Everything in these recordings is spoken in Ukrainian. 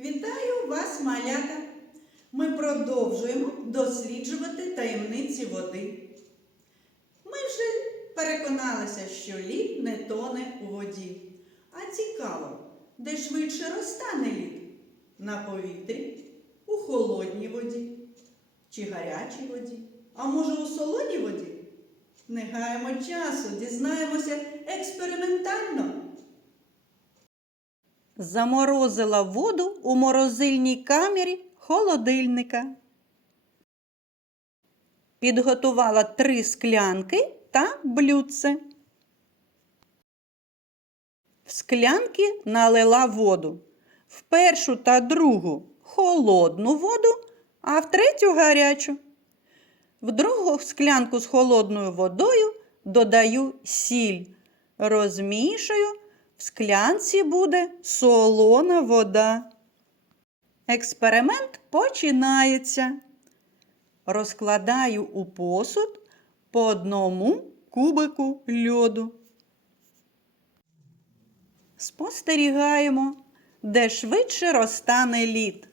Вітаю вас, малята! Ми продовжуємо досліджувати таємниці води. Ми вже переконалися, що лід не тоне у воді. А цікаво, де швидше розтане лід? На повітрі, у холодній воді чи гарячій воді? А може у солоній воді? Не гаємо часу, дізнаємося експериментально. Заморозила воду у морозильній камері холодильника. Підготувала три склянки та блюдце. В склянки налила воду. В першу та другу холодну воду, а в третю гарячу. В другу склянку з холодною водою додаю сіль. Розмішую, в склянці буде солона вода. Експеримент починається. Розкладаю у посуд по одному кубику льоду. Спостерігаємо, де швидше розтане лід.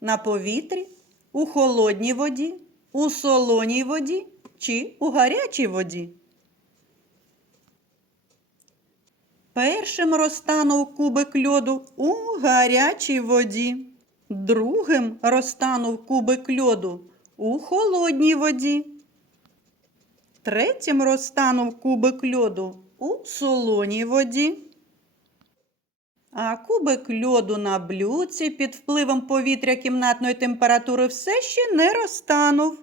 На повітрі, у холодній воді, у солоній воді чи у гарячій воді. Першим розтанув кубик льоду у гарячій воді. Другим розтанув кубик льоду у холодній воді. Третім розтанув кубик льоду у солоній воді. А кубик льоду на блюдці під впливом повітря кімнатної температури все ще не розтанув.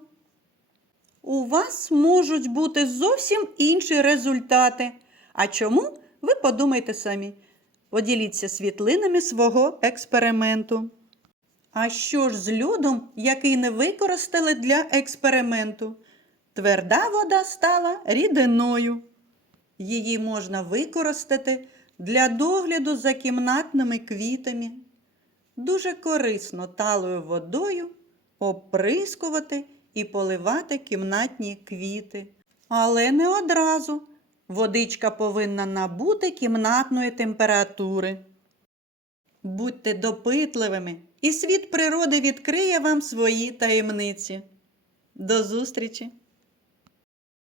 У вас можуть бути зовсім інші результати. А чому? Ви подумайте самі. Поділіться світлинами свого експерименту. А що ж з льодом, який не використали для експерименту? Тверда вода стала рідиною. Її можна використати для догляду за кімнатними квітами. Дуже корисно талою водою оприскувати і поливати кімнатні квіти. Але не одразу. Водичка повинна набути кімнатної температури. Будьте допитливими, і світ природи відкриє вам свої таємниці. До зустрічі!